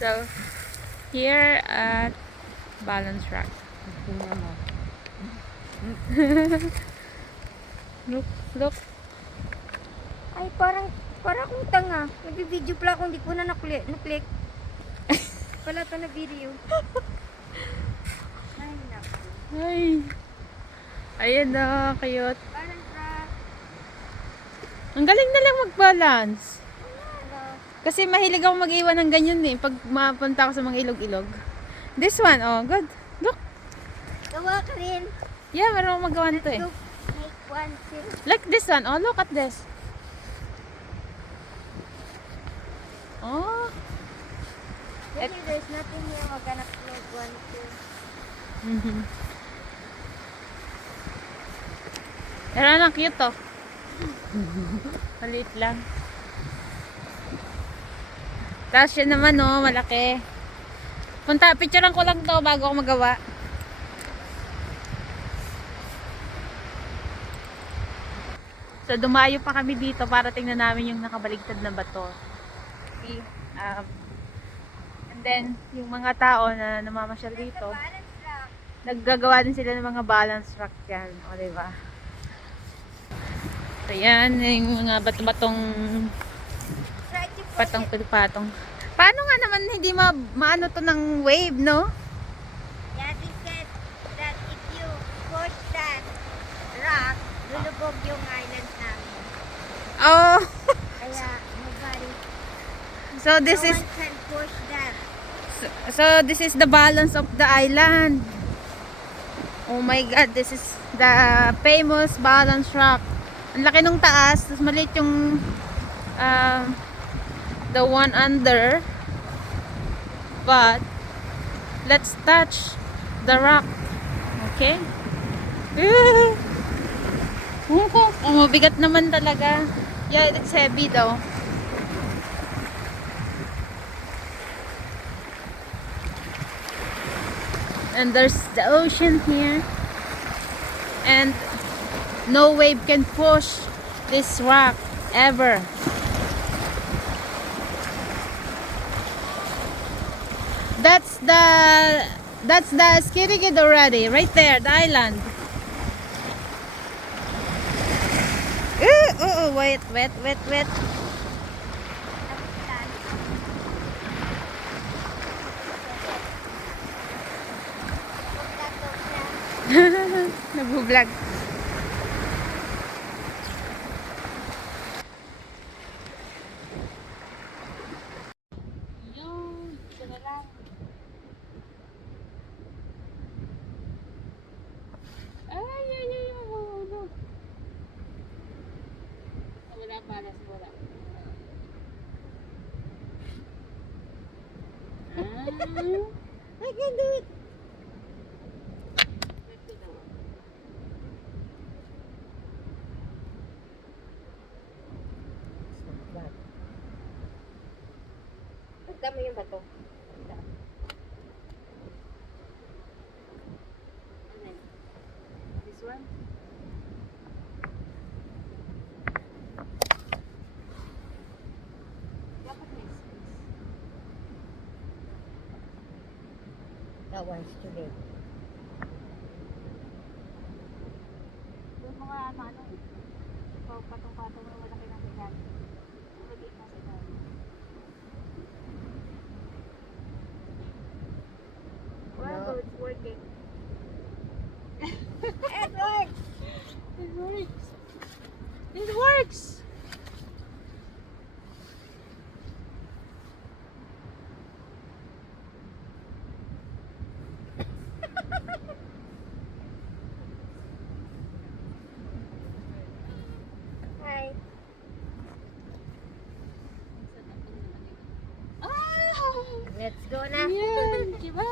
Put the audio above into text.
So, here at Balance Rock. Look, look. Ay, parang akong tanga. Nag-video pala ako, hindi ko na na-click. Wala pa na video. Ay, naku. Ay. Ayan na, cute. Parang rock. Ang galing na lang mag-balance. Hello. Kasi mahilig ako mag-iwan ng ganyan eh. Pag mapunta ako sa mga ilog-ilog. This one, oh, good. Look. Gawa ka rin. Yeah, meron akong magawa nito eh. Look, make one, two. Like this one. Oh, look at this. Oh. Really, there's nothing here. We're gonna make one, two. Pero ang cute oh. Maliit lang. Tapos yun naman oh, malaki. Picturean ko lang to bago ako magawa. So dumayo pa kami dito para tingnan namin yung nakabaligtad na bato. See? And then yung mga tao na namamasyal dito, Balance rock. naggagawa din sila ng mga balance rock yan. O diba? So yan, yung mga bato-batong Try to push it. patong-patong. Paano nga naman hindi maano to ng wave, no? Yeah, they said that if you push that rock, lulubog yung island namin. Oh! Kaya, nobody, So this no is one can push that. so this is the balance of the island. Oh my god, this is the famous balance rock. Ang laki nung taas, tapos maliit yung the one under. But let's touch the rock. Okay? Oh, mabigat naman talaga. Yeah, it's heavy though. And there's the ocean here. And no wave can push this rock ever. That's the Skirigid already, right there, the island. Oh, wait. Nag-vlog. Yun, ito na lang. Ay, mahulog. Wala para sa wala. I can do it. Pagka mo yung bato. This one? Dapat may space. That one's too big. Yung mga ano eh. Patong-patong na malaki ng bigat. Maliit na sila. Well, it's working. It works! It works. It works. Hi. Ah! Let's go na. Yan, diba?